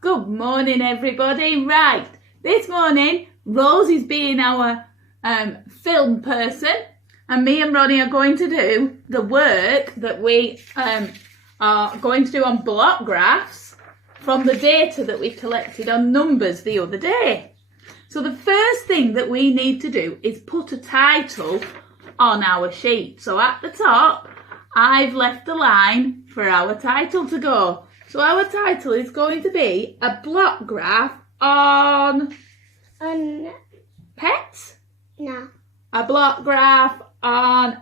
Good morning, everybody. Right, this morning, Rose is being our film person, and me and Ronnie are going to do the work that we are going to do on block graphs from the data that we collected on numbers the other day. So the first thing that we need to do is put a title on our sheet. So at the top, I've left a line for our title to go. So our title is going to be a block graph on pets? No. A block graph on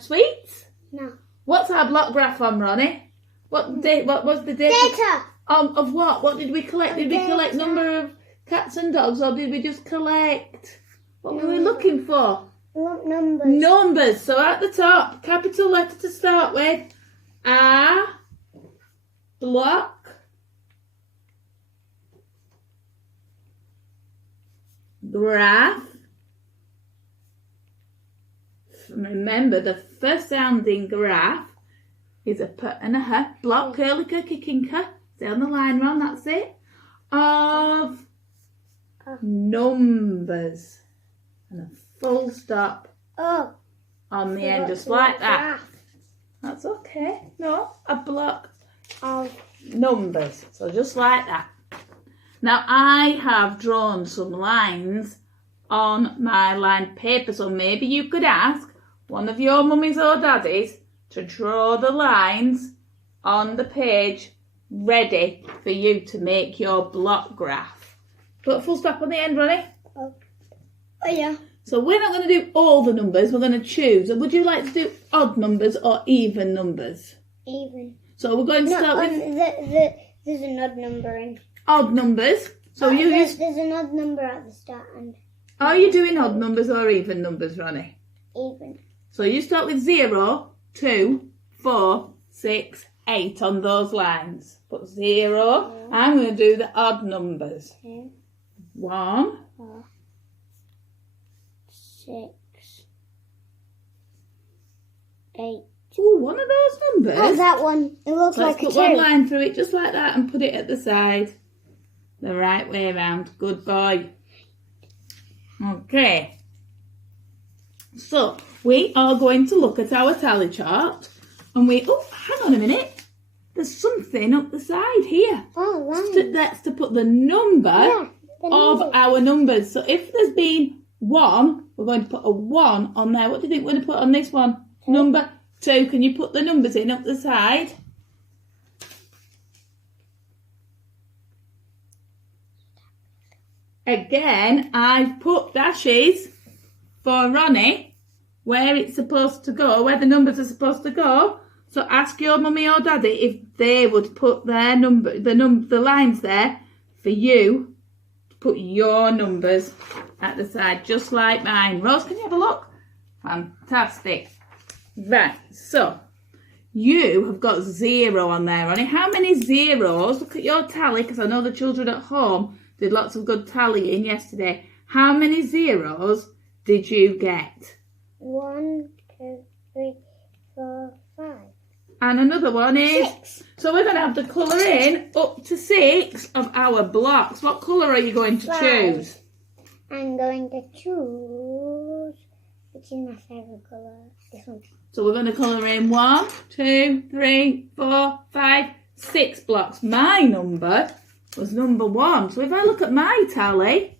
sweets? No. What's our block graph on, Ronnie? What was the data? Data. Of what? What did we collect? Did we collect number of cats and dogs, or did we just collect what were we looking for? Numbers. Numbers. So at the top, capital letter to start with. A block graph. Remember, the first sounding graph is a P and a H. Block, curly, kirky, kinker. Stay on the line, Ron, that's it. Of numbers. And a full stop on the end, just like that. That's okay. No, a block of numbers. So just like that. Now I have drawn some lines on my lined paper, so maybe you could ask one of your mummies or daddies to draw the lines on the page ready for you to make your block graph. Put a full stop on the end, Ronnie. Oh yeah. So we're not going to do all the numbers, we're going to choose. Would you like to do odd numbers or even numbers? Even. So we're going to start with there's an odd number in. odd numbers. So there's an odd number at the start and. Are you doing odd numbers or even numbers, Ronnie? Even. So you start with 0, 2, 4, 6, 8 on those lines. Put 0. I'm going to do the odd numbers. 2, 1, 4, 6, 8. Ooh, one of those numbers. Oh, that one. It looks So like let's a put 2. one line through it just like that and put it at the side. The right way around. Good boy. Okay. So we are going to look at our tally chart and hang on a minute. There's something up the side here. Oh, right. That's to put the number of our numbers. So if there's been 1, we're going to put a 1 on there. What do you think we're going to put on this one? Number 2. Can you put the numbers in up the side? Again, I've put dashes for Ronnie where it's supposed to go, where the numbers are supposed to go. So ask your mummy or daddy if they would put their the lines there for you to put your numbers at the side, just like mine. Rose, can you have a look? Fantastic. Right, so you have got 0 on there, Ronnie. How many zeros? Look at your tally, because I know the children at home did lots of good tallying yesterday. How many zeros did you get? 1, 2, 3, 4, 5. And another one is 6. So we're going to have to colour in up to 6 of our blocks. What colour are you going to 5. choose? I'm going to choose, which is my favourite colour. This one. So we're going to colour in 1, 2, 3, 4, 5, 6 blocks. My number was number 1. So if I look at my tally,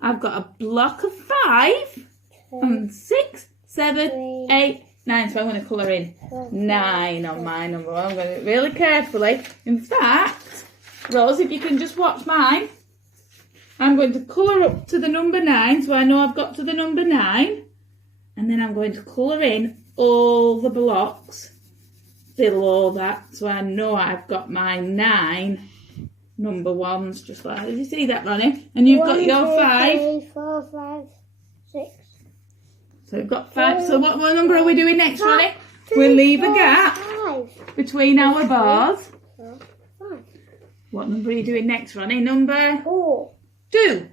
I've got a block of 5 and 6, 7, 8, 9. So I'm going to colour in 9 on my number 1. I'm going to do it really carefully. In fact, Rose, if you can just watch mine, I'm going to colour up to the number 9, so I know I've got to the number 9. And then I'm going to colour in all the blocks below that, so I know I've got my 9 number 1s, just like that. Did you see that, Ronnie? And you've got your 5. 3, 4, 5, 6. So we've got 5. So what number are we doing next, Ronnie? 2, We'll leave 4, a gap 5. between our bars. 4, 5. What number are you doing next, Ronnie? Number 4. 2.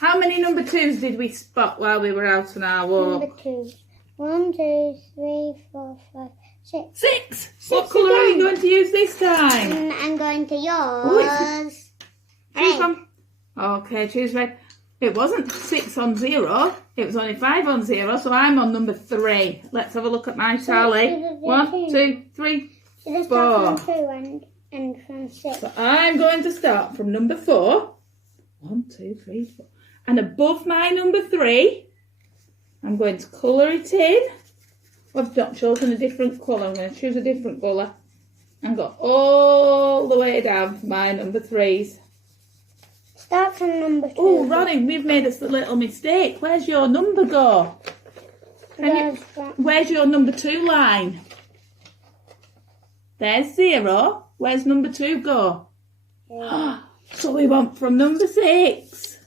How many number 2s did we spot while we were out on our walk? Number 2. 1, 2, 3, 4, 5, 6. 6. What colour are you going to use this time? I'm going to yours. Okay, choose red. It wasn't 6 on 0. It was only 5 on 0, so I'm on number 3. Let's have a look at my tally. 1, 2, 3, 4. Start from 2 and from 6. So I'm going to start from number 4. 1, 2, 3, 4. And above my number 3, I'm going to colour it in. I've not chosen a different colour. I'm going to choose a different colour. And go all the way down for my number 3s. Start from number 2. Oh, Ronnie, we've made a little mistake. Where's your number go? Where's your number 2 line? There's 0. Where's number 2 go? Yeah. So we want from number 6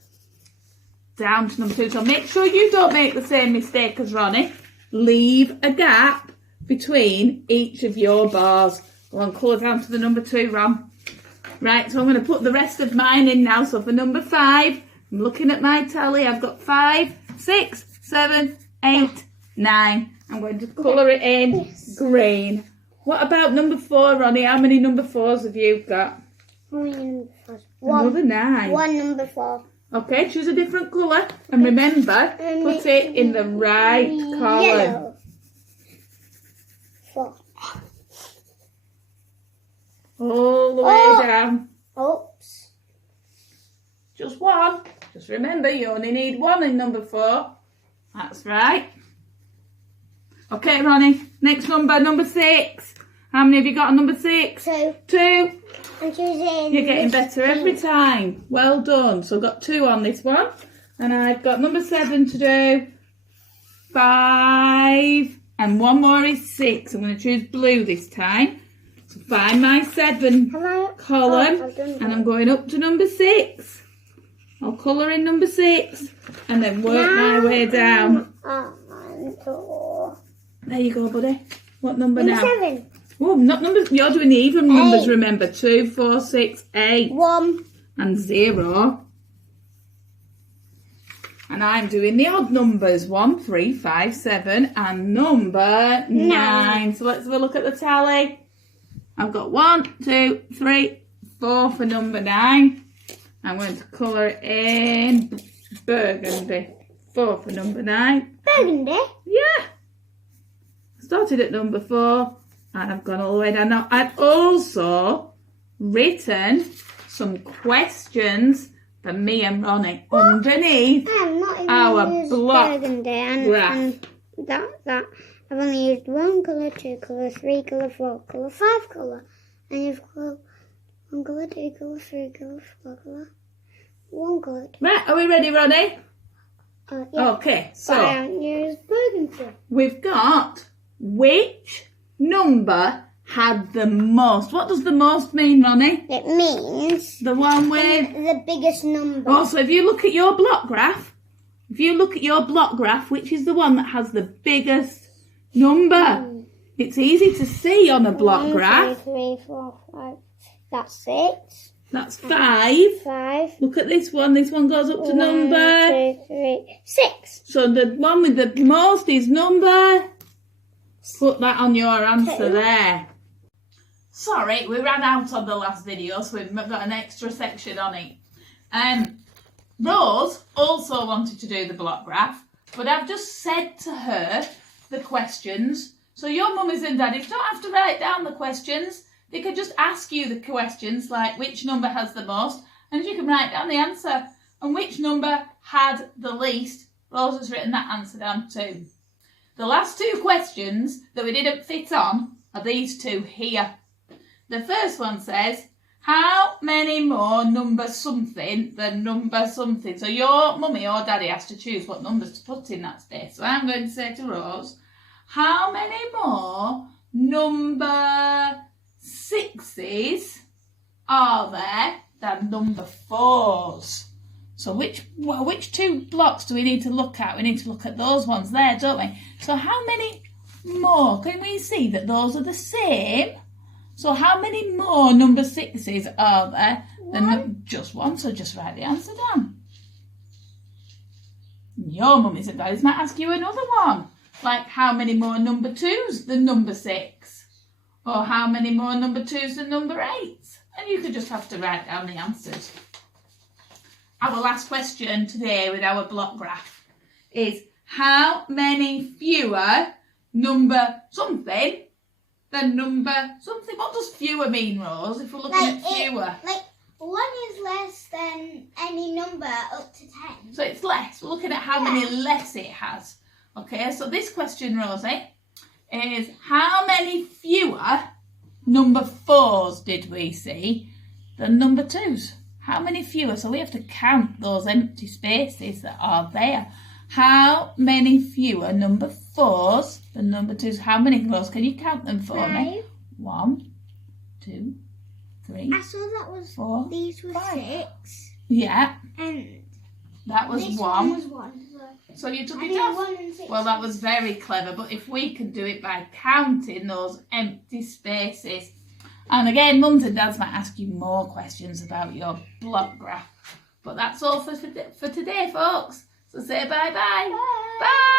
down to number 2. So make sure you don't make the same mistake as Ronnie. Leave a gap between each of your bars. Go on, colour down to the number 2, Ron. Right, so I'm going to put the rest of mine in now. So for number 5, I'm looking at my tally. I've got 5, 6, 7, 8, 9. I'm going to colour it in green. What about number 4, Ronnie? How many number 4s have you got? How many number 4s? 1. Another 9. 1 number 4. Okay, choose a different colour. And remember, put it in the right column. Yellow. 4. All the way down. Oops. Just 1. Just remember, you only need 1 in number 4. That's right. Okay, Ronnie. Next number, number 6. How many have you got on number 6? 2. 2. I'm choosing. You're getting better every time. Well done. So I've got 2 on this one. And I've got number 7 to do. 5. And 1 more is 6. I'm going to choose blue this time. So find my 7 column. And I'm going up to number 6. I'll colour in number 6. And then work my way down. There you go, buddy. What number now? Number 7. Oh, not numbers. You're doing even numbers, remember. 2, 4, 6, 8. 1. And 0. And I'm doing the odd numbers. 1, 3, 5, 7. And number 9. So let's have a look at the tally. I've got 1, 2, 3, 4 for number 9. I'm going to colour it in burgundy. 4 for number 9. Burgundy? Yeah. Started at number 4 and I've gone all the way down. Now, I've also written some questions for me and Ronnie underneath our block graph. And that I've only used 1 colour, 2 colour, 3 colour, 4 colour, 5 colour. And you've got 1 colour, 2 colour, 3 colour, 4 colour, 1 colour. Right, are we ready, Ronnie? Yeah. Okay, so but I haven't used burgundy. We've got which number had the most. What does the most mean, Ronnie? It means the one with the biggest number. Also, if you look at your block graph, which is the one that has the biggest number? It's easy to see on a block graph. 1, 2, 3, 4, 5. That's 6. That's 5. 5. Look at this one. This one goes up to 1, number 2, 3, 6. So the one with the most is number. Put that on your answer there. Sorry, we ran out on the last video, so we've got an extra section on it. Rose also wanted to do the block graph, but I've just said to her the questions. So your mummies and daddies don't have to write down the questions. They could just ask you the questions, like which number has the most, and you can write down the answer. And which number had the least, Rose has written that answer down too. The last 2 questions that we didn't fit on are these 2 here. The first one says, how many more number something than number something? So your mummy or daddy has to choose what numbers to put in that space. So I'm going to say to Rose, how many more number 6s are there than number 4s? So which 2 blocks do we need to look at? We need to look at those ones there, don't we? So how many more? Can we see that those are the same? So how many more number 6s are there than just 1? So just write the answer down. Your mummies and daddies might ask you another one. Like how many more number 2s than number 6? Or how many more number 2s than number 8s? And you could just have to write down the answers. our last question today with our block graph is how many fewer number something than number something? What does fewer mean, Rose, if we're looking at fewer? Like 1 is less than any number up to 10. So it's less. We're looking at how many less it has. Okay, so this question, Rosie, is how many fewer number 4s did we see than number 2s? How many fewer? So we have to count those empty spaces that are there. How many fewer number 4s than number 2s? How many, Rose? Can you count them for me? 1, 2, 3. I saw that was 4. These were 5. 6. Yeah. And that was this 1. was 1. So you took I it did off. 1 and 6. Well, that was very clever. But if we could do it by counting those empty spaces. And again, mums and dads might ask you more questions about your block graph. But that's all for today, folks. So say bye-bye. Bye. Bye.